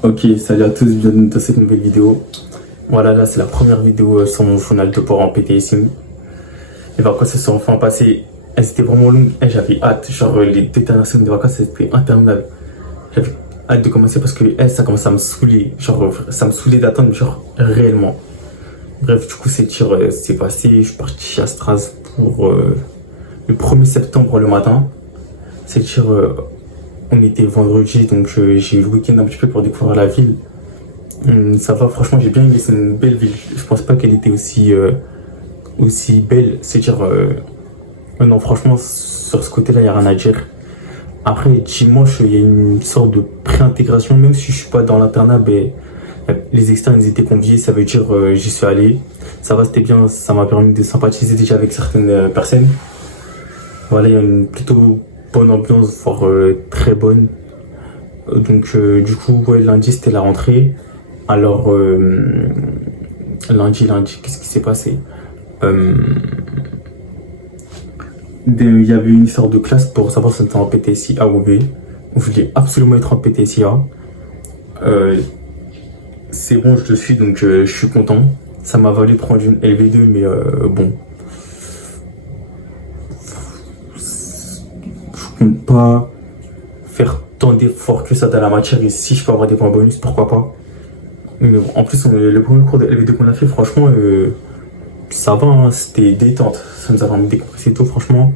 Ok, salut à tous, bienvenue dans cette nouvelle vidéo. Voilà, là c'est la première vidéo sur mon journal de bord en PTSing. Les vacances se sont enfin passées. Elles étaient vraiment longues et j'avais hâte. Genre les 2 dernières semaines de vacances c'était interminable. J'avais hâte de commencer parce que ça commençait à me saouler. Genre ça me saoulait d'attendre, genre réellement. Bref, du coup c'est tir c'est passé. Je suis parti à Strasbourg le 1er septembre le matin. C'est tir on était vendredi donc j'ai eu le week-end un petit peu pour découvrir la ville. Ça va, franchement, j'ai bien aimé. C'est une belle ville. Je pense pas qu'elle était aussi belle. C'est-à-dire, non, franchement, sur ce côté-là, il n'y a rien à dire. Après, dimanche, il y a une sorte de pré-intégration. Même si je suis pas dans l'internat, ben, les externes ils étaient conviés. Ça veut dire, j'y suis allé. Ça va, c'était bien. Ça m'a permis de sympathiser déjà avec certaines personnes. Voilà, il y a une plutôt bonne ambiance, voire très bonne. Donc, du coup, ouais, lundi, c'était la rentrée. Alors, lundi, qu'est-ce qui s'est passé? Euh, Il y avait une histoire de classe pour savoir si on était en PTSI A ou B. Je voulais absolument être en PTSI A. Euh, c'est bon, je le suis, donc je suis content. Ça m'a valu de prendre une LV2, mais bon, je compte pas faire tant d'efforts que ça dans la matière. Et si je peux avoir des points bonus, pourquoi pas. Mais bon, en plus, le premier cours de LV2 qu'on a fait, franchement, ça va, hein, c'était détente. Ça nous a permis de décompresser et tout, franchement.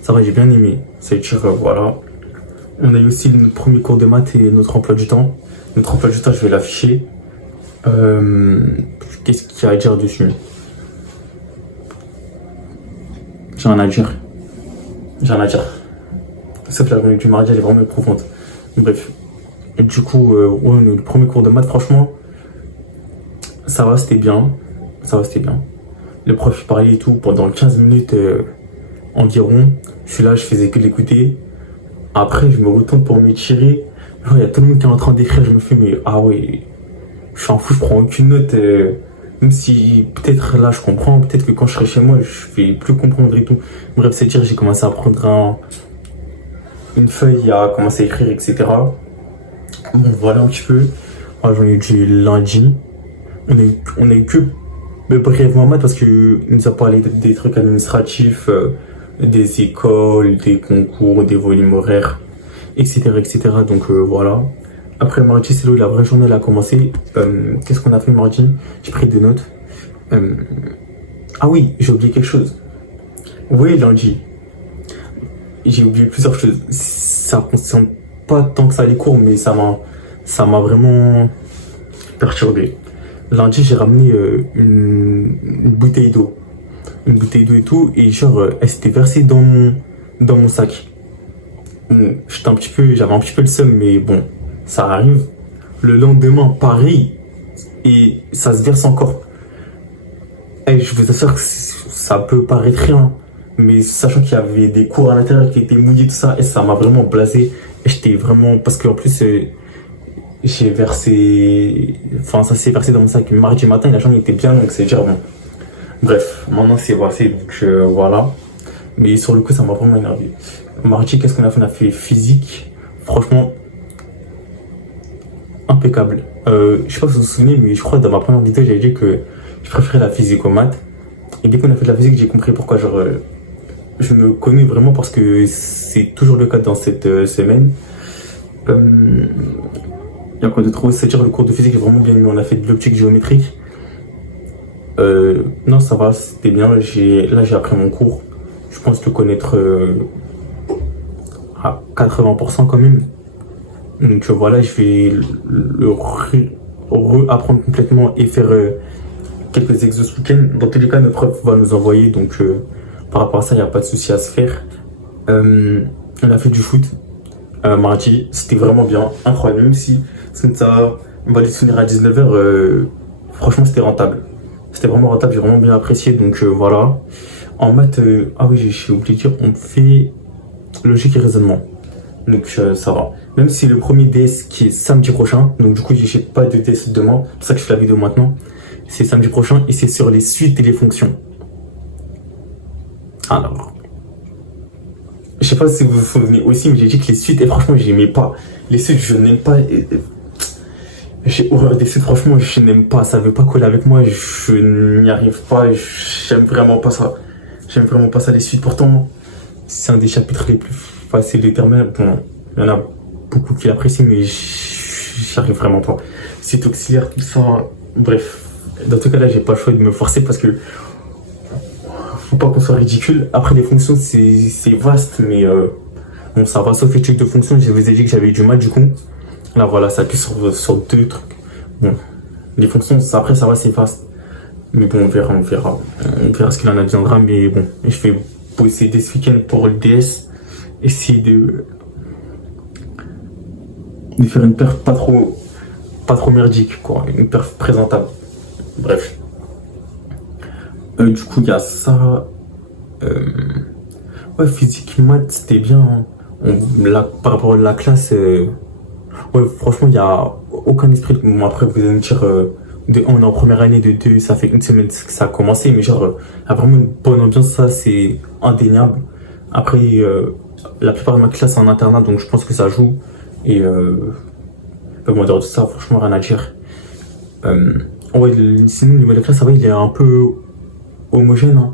Ça va, j'ai bien aimé. C'est-à-dire, voilà. On a eu aussi notre premier cours de maths et notre emploi du temps. Notre emploi du temps, je vais l'afficher. Qu'est-ce qu'il y a à dire dessus? J'ai rien à dire. J'ai rien à dire. Sauf la journée du mardi, elle est vraiment éprouvante. Bref. Et du coup, ouais, le premier cours de maths, franchement, ça va, c'était bien. Ça va, c'était bien. Le prof il parlait et tout pendant 15 minutes environ. Je suis là, je faisais que l'écouter. Après, je me retourne pour me tirer. Il y a tout le monde qui est en train d'écrire. Je me fais, mais ah ouais, je suis en fou, je prends aucune note. Même si peut-être là je comprends, peut-être que quand je serai chez moi, je vais plus comprendre et tout. Bref, c'est dire, j'ai commencé à prendre une feuille, à commencer à écrire, etc. Bon, voilà un petit peu. Ah, j'en ai eu du lundi. On a eu que brièvement maths parce qu'il nous a parlé des trucs administratifs, des écoles, des concours, des volumes horaires, etc. etc. Donc voilà. Après mardi, c'est là où la vraie journée elle a commencé. Qu'est-ce qu'on a fait mardi? J'ai pris des notes. Euh, ah oui, j'ai oublié quelque chose. Oui, lundi, j'ai oublié plusieurs choses. Ça concerne pas tant que ça les cours, mais ça m'a vraiment perturbé. Lundi, j'ai ramené une bouteille d'eau. Une bouteille d'eau et tout, et genre, elle s'était versée dans mon sac. J'avais un petit peu le seum, mais bon, ça arrive. Le lendemain, pareil, et ça se verse encore. Et je vous assure que ça peut paraître rien, mais sachant qu'il y avait des cours à l'intérieur qui étaient mouillés, tout ça, et ça m'a vraiment blasé. Et j'étais vraiment. Parce qu'en plus, j'ai versé. Enfin, ça s'est versé dans mon sac mardi matin et la journée était bien, donc c'est dire bon. Bref, maintenant c'est passé, donc voilà. Mais sur le coup, ça m'a vraiment énervé. Mardi, qu'est-ce qu'on a fait? On a fait physique. Franchement, impeccable. Je sais pas si vous vous souvenez, mais je crois que dans ma première vidéo, j'avais dit que je préférais la physique aux maths. Et dès qu'on a fait de la physique, j'ai compris pourquoi. Genre, je me connais vraiment parce que c'est toujours le cas dans cette semaine. Il y a quoi de trop? C'est-à-dire le cours de physique, j'ai vraiment bien aimé. On a fait de l'optique géométrique. Non, ça va, c'était bien. Là, j'ai appris mon cours. Je pense le connaître à 80% quand même. Donc voilà, je vais le re-apprendre complètement et faire quelques exos ce week-end. Dans tous les cas, notre prof va nous envoyer. Donc par rapport à ça, il n'y a pas de souci à se faire. On a fait du foot mardi. C'était vraiment bien, incroyable. Même si ça va les finir à 19h, franchement, c'était rentable. C'était vraiment rentable, j'ai vraiment bien apprécié. Donc voilà. En maths, ah oui, j'ai oublié de dire, on fait logique et raisonnement. Donc ça va. Même si le premier DS qui est samedi prochain, donc du coup j'ai pas de DS demain, c'est pour ça que je fais la vidéo maintenant. C'est samedi prochain et c'est sur les suites et les fonctions. Alors, je sais pas si vous vous souvenez aussi, mais j'ai dit que les suites, et franchement j'aimais pas. Les suites, je n'aime pas. J'ai horreur des suites, franchement, je n'aime pas, ça veut pas coller avec moi, je n'y arrive pas, j'aime vraiment pas ça. J'aime vraiment pas ça, les suites. Pourtant, c'est un des chapitres les plus faciles de terminer. Bon, il y en a beaucoup qui l'apprécient, mais j'y arrive vraiment pas. C'est auxiliaire, tout ça. Bref, dans tout cas, là, j'ai pas le choix de me forcer parce que faut pas qu'on soit ridicule. Après, les fonctions, c'est vaste, mais bon, ça va, sauf études de fonctions. Je vous ai dit que j'avais eu du mal, du coup. Là, voilà, ça appuie sur deux trucs. Bon, les fonctions, après, ça va, c'est vaste. Mais bon, on verra ce qu'il en adviendra. Mais bon, je vais bosser dès ce week-end pour le DS. Essayer de faire une perf pas trop merdique, quoi. Une perf présentable. Bref. Du coup, il y a ça. Ouais, physique, maths, c'était bien, hein. Par rapport à la classe, ouais, franchement, il n'y a aucun esprit. Bon, après, vous allez me dire, de 1, on est en première année, de 2, ça fait une semaine que ça a commencé, mais genre, il y a vraiment une bonne ambiance, ça, c'est indéniable. Après, la plupart de ma classe est en internat, donc je pense que ça joue. Et, bon, en dehors de ça, franchement, rien à dire. Ouais, sinon, le niveau de la classe, ça va, il est un peu homogène, hein.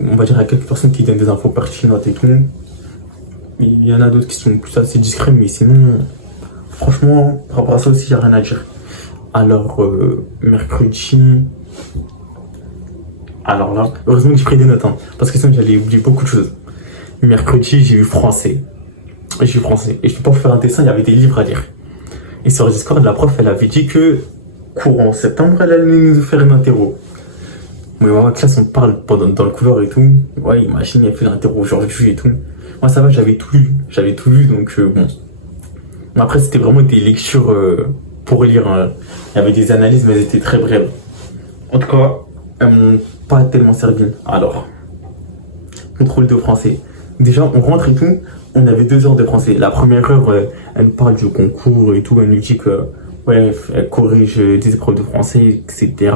On va dire, il y a quelques personnes qui donnent des infos pertinentes et tout. Il y en a d'autres qui sont plus assez discrets, mais sinon, franchement, par rapport à ça aussi, il n'y a rien à dire. Alors, mercredi. Alors là, heureusement que j'ai pris des notes, hein, parce que sinon j'allais oublier beaucoup de choses. Mercredi, j'ai eu français. J'ai eu français. Et je peux pas faire un dessin, il y avait des livres à lire. Et sur le Discord, la prof, elle avait dit que courant septembre, elle allait nous faire une interro. Mais dans ma classe, on parle dans le couloir et tout. Ouais, imagine, elle fait l'interro aujourd'hui et tout. Moi, ça va, j'avais tout lu. J'avais tout lu, donc bon. Après, c'était vraiment des lectures pour lire, hein. Il y avait des analyses, mais elles étaient très brèves. En tout cas, elles m'ont pas tellement servi. Alors, contrôle de français. Déjà, on rentre et tout. On avait 2 heures de français. La première heure, elle nous parle du concours et tout. Elle nous dit que, ouais, elle corrige des épreuves de français, etc.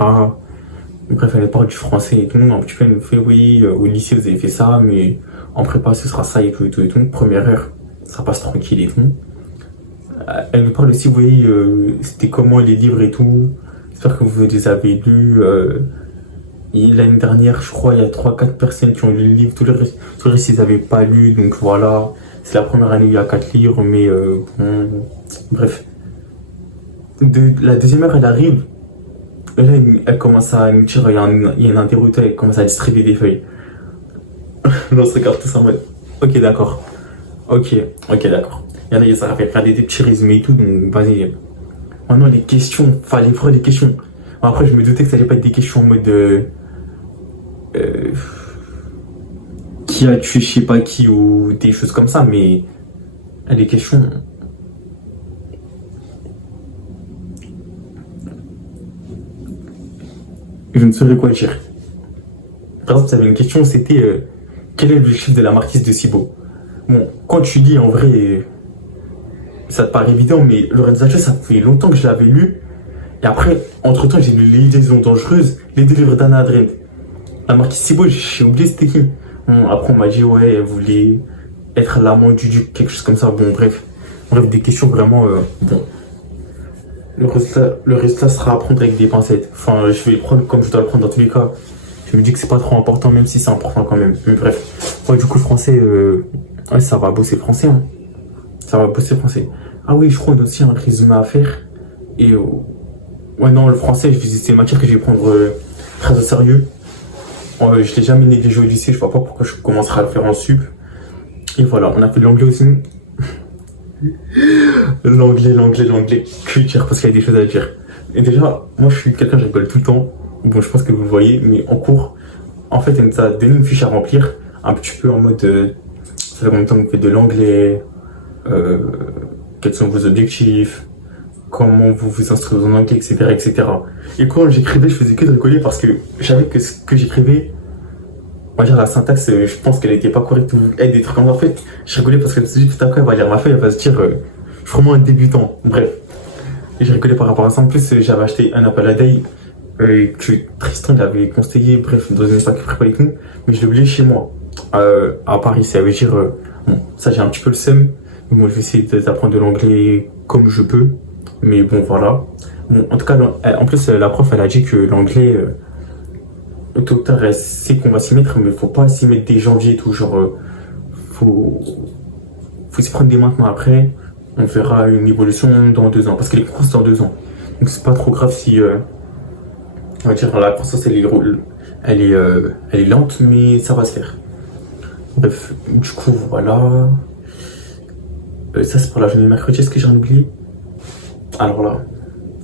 Bref, elle parle du français et tout. Un petit peu, elle nous fait, oui, au lycée, vous avez fait ça, mais en prépa, ce sera ça et tout, et tout, et tout. Première heure, ça passe tranquille et tout. Elle nous parle aussi, vous voyez, c'était comment les livres et tout. J'espère que vous les avez lus. Et l'année dernière, je crois, il y a 3-4 personnes qui ont lu le livre. Tout le reste ils n'avaient pas lu. Donc voilà, c'est la première année où il y a 4 livres. Mais bon, bref. La deuxième heure, elle arrive. Et là, elle commence à nous dire, il y a une interrupteur, elle commence à distribuer des feuilles. On se regarde tous en mode, ok, d'accord. Ok, d'accord. Il y en a, ça fait regarder des petits résumés et tout, donc vas-y. Maintenant, les questions, fallait voir les questions. Bon, après, je me doutais que ça allait pas être des questions en mode qui a tué je sais pas qui ou des choses comme ça, mais les questions. Je ne saurais quoi dire. Par exemple, ça avait une question, c'était quel est l'objectif de la marquise de Cibot? Bon, quand tu lis en vrai, ça te paraît évident, mais le réalisateur, ça fait longtemps que je l'avais lu. Et après, entre-temps, j'ai lu Les liaisons dangereuses, les 2 livres d'Anna Arendt. La marquise Cibot, j'ai oublié c'était qui. Bon, après, on m'a dit, ouais, elle voulait être l'amant du duc, quelque chose comme ça. Bon, bref. Bref, des questions vraiment. Bon. Le résultat sera à prendre avec des pincettes. Enfin, je vais le prendre comme je dois le prendre dans tous les cas. Je me dis que c'est pas trop important, même si c'est important quand même. Mais bref. Ouais, du coup, le français, ouais, ça va bosser français, hein. Ça va bosser français. Ah oui, je crois qu'on a aussi un résumé à faire. Et ouais, non, le français, c'est une matière que je vais prendre très au sérieux. Je l'ai jamais négligé au lycée, je vois pas pourquoi je commencerai à le faire en sup. Et voilà, on a fait de l'anglais aussi. L'anglais, que dire, parce qu'il y a des choses à dire. Et déjà, moi je suis quelqu'un, je rigole tout le temps. Bon, je pense que vous le voyez, mais en cours, en fait, elle nous a donné une fiche à remplir, un petit peu en mode ça fait combien de temps que vous faites de l'anglais, quels sont vos objectifs, comment vous vous instruisez en anglais, etc., etc. Et quand j'écrivais, je faisais que de rigoler parce que je savais que ce que j'écrivais, on va dire la syntaxe, je pense qu'elle était pas correcte ou des trucs comme ça. En fait, je rigolais parce qu'elle me dit putain, quand elle va lire ma feuille, elle va se dire je suis vraiment un débutant. Bref. Et je rigolais par rapport à ça. En plus, j'avais acheté un Apple a Day que Tristan il avait conseillé, bref, dans une fac prépa et tout, mais je l'ai oublié chez moi, à Paris. Ça veut dire, bon, ça j'ai un petit peu le seum, mais moi je vais essayer d'apprendre de l'anglais comme je peux. Mais bon, voilà. Bon, en tout cas, en plus, la prof, elle a dit que l'anglais, le docteur, elle sait qu'on va s'y mettre, mais faut pas s'y mettre dès janvier et tout. Genre, faut, faut s'y prendre dès maintenant. Après, on verra une évolution dans 2 ans. Parce que les concours, c'est dans 2 ans. Donc, c'est pas trop grave si, on va dire, la croissance, elle est lente, mais ça va se faire. Bref, du coup, voilà. Ça, c'est pour la journée de mercredi. Est-ce que j'ai rien oublié? Alors là,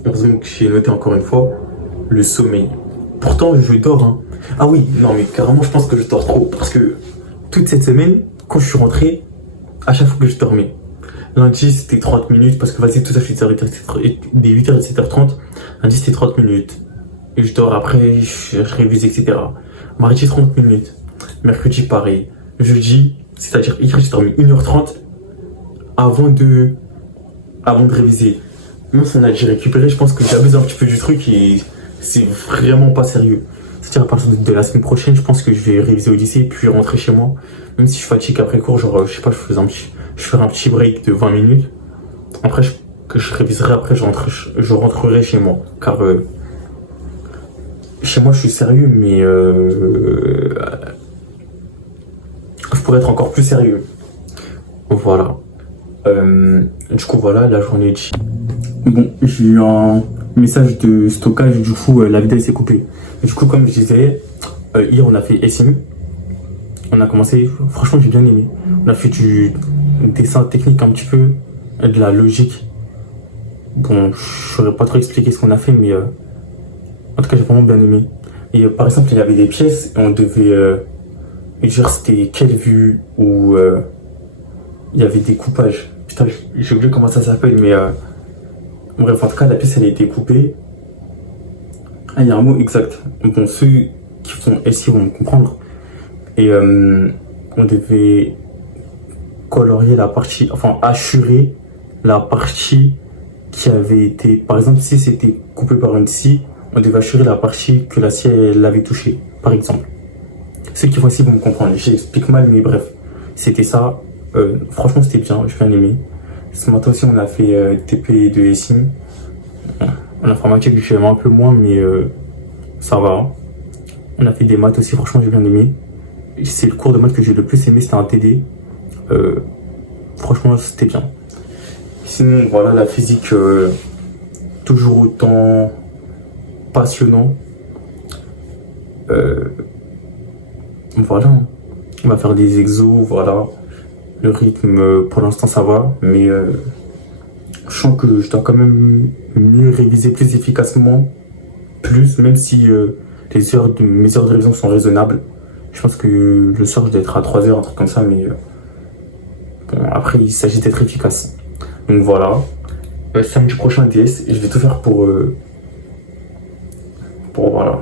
heureusement que j'ai noté encore une fois le sommeil. Pourtant, je dors, hein. Ah oui, non, mais carrément, je pense que je dors trop. Parce que toute cette semaine, quand je suis rentré, à chaque fois que je dormais, lundi, c'était 30 minutes. Parce que vas-y, tout ça, je suis des 8h et 7h30. Lundi, c'était 30 minutes. Et je dors après, je révise, etc. Mardi, 30 minutes. Mercredi, pareil. Jeudi, c'est-à-dire hier, j'ai dormi 1h30 avant de, avant de réviser. Même si on a déjà récupéré, je pense que j'abuse un petit peu du truc et c'est vraiment pas sérieux. C'est-à-dire à partir de la semaine prochaine, je pense que je vais réviser au lycée puis rentrer chez moi. Même si je fatigue après cours, genre, je sais pas, je ferai un petit break de 20 minutes. Après, que je réviserai, après, je rentrerai chez moi. Car chez moi, je suis sérieux, mais je pourrais être encore plus sérieux. Voilà. Du coup, voilà, la journée de... Bon, j'ai eu un message de stockage, du coup, la vidéo s'est coupée. Du coup, comme je disais, hier, on a fait SIM. On a commencé, franchement, j'ai bien aimé. On a fait du dessin technique un petit peu, de la logique. Bon, je saurais pas trop expliquer ce qu'on a fait, mais en tout cas, j'ai vraiment bien aimé. Et par exemple, il y avait des pièces et on devait dire c'était quelle vue ou il y avait des coupages. Putain, j'ai oublié comment ça s'appelle, mais bref, en tout cas, la pièce elle a été coupée. Ah, il y a un mot exact. Bon, ceux qui font SI vont me comprendre. Et on devait colorier la partie, enfin, assurer la partie qui avait été, par exemple, si c'était coupé par une scie, on devait assurer la partie que la scie elle avait touchée, par exemple. Ceux qui font SI vont me comprendre. J'explique mal, mais bref, c'était ça. Franchement, c'était bien, j'ai bien aimé. Ce matin aussi, on a fait TP de SI. En informatique, je fais un peu moins, mais ça va. On a fait des maths aussi, franchement, j'ai bien aimé. C'est le cours de maths que j'ai le plus aimé, c'était un TD. Franchement, c'était bien. Sinon, voilà, la physique, toujours autant passionnant. Voilà, on va faire des exos, voilà. Le rythme, pour l'instant, ça va, mais je sens que je dois quand même mieux réviser plus efficacement, même si mes heures de révision sont raisonnables. Je pense que le soir, je dois être à 3 heures, un truc comme ça, mais bon, après, il s'agit d'être efficace. Donc voilà, samedi prochain DS, et je vais tout faire pour voilà,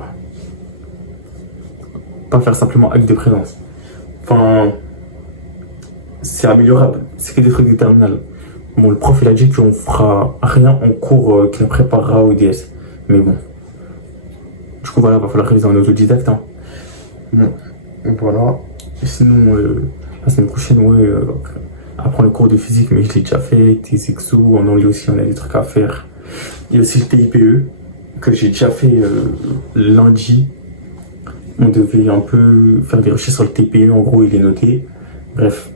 pas faire simplement acte de présence. Enfin, c'est améliorable, c'est que des trucs de terminale. Bon, le prof il a dit qu'on fera rien en cours qui nous préparera au DS. Mais bon. Du coup, voilà, va falloir réviser en autodidacte. Hein. Bon, voilà. Et sinon, la semaine prochaine, ouais, apprendre le cours de physique, mais je l'ai déjà fait. Des exos, en anglais aussi, on a des trucs à faire. Il y a aussi le TIPE, que j'ai déjà fait lundi. On devait un peu faire des recherches sur le TPE, en gros, il est noté. Bref.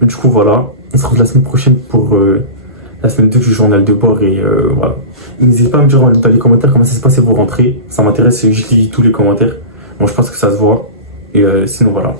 Du coup, voilà. On se retrouve la semaine prochaine pour la semaine 2 du journal de bord. Et voilà. N'hésitez pas à me dire dans les commentaires comment ça se passe vos rentrées. Ça m'intéresse, je lis tous les commentaires. Bon, je pense que ça se voit. Et sinon, voilà.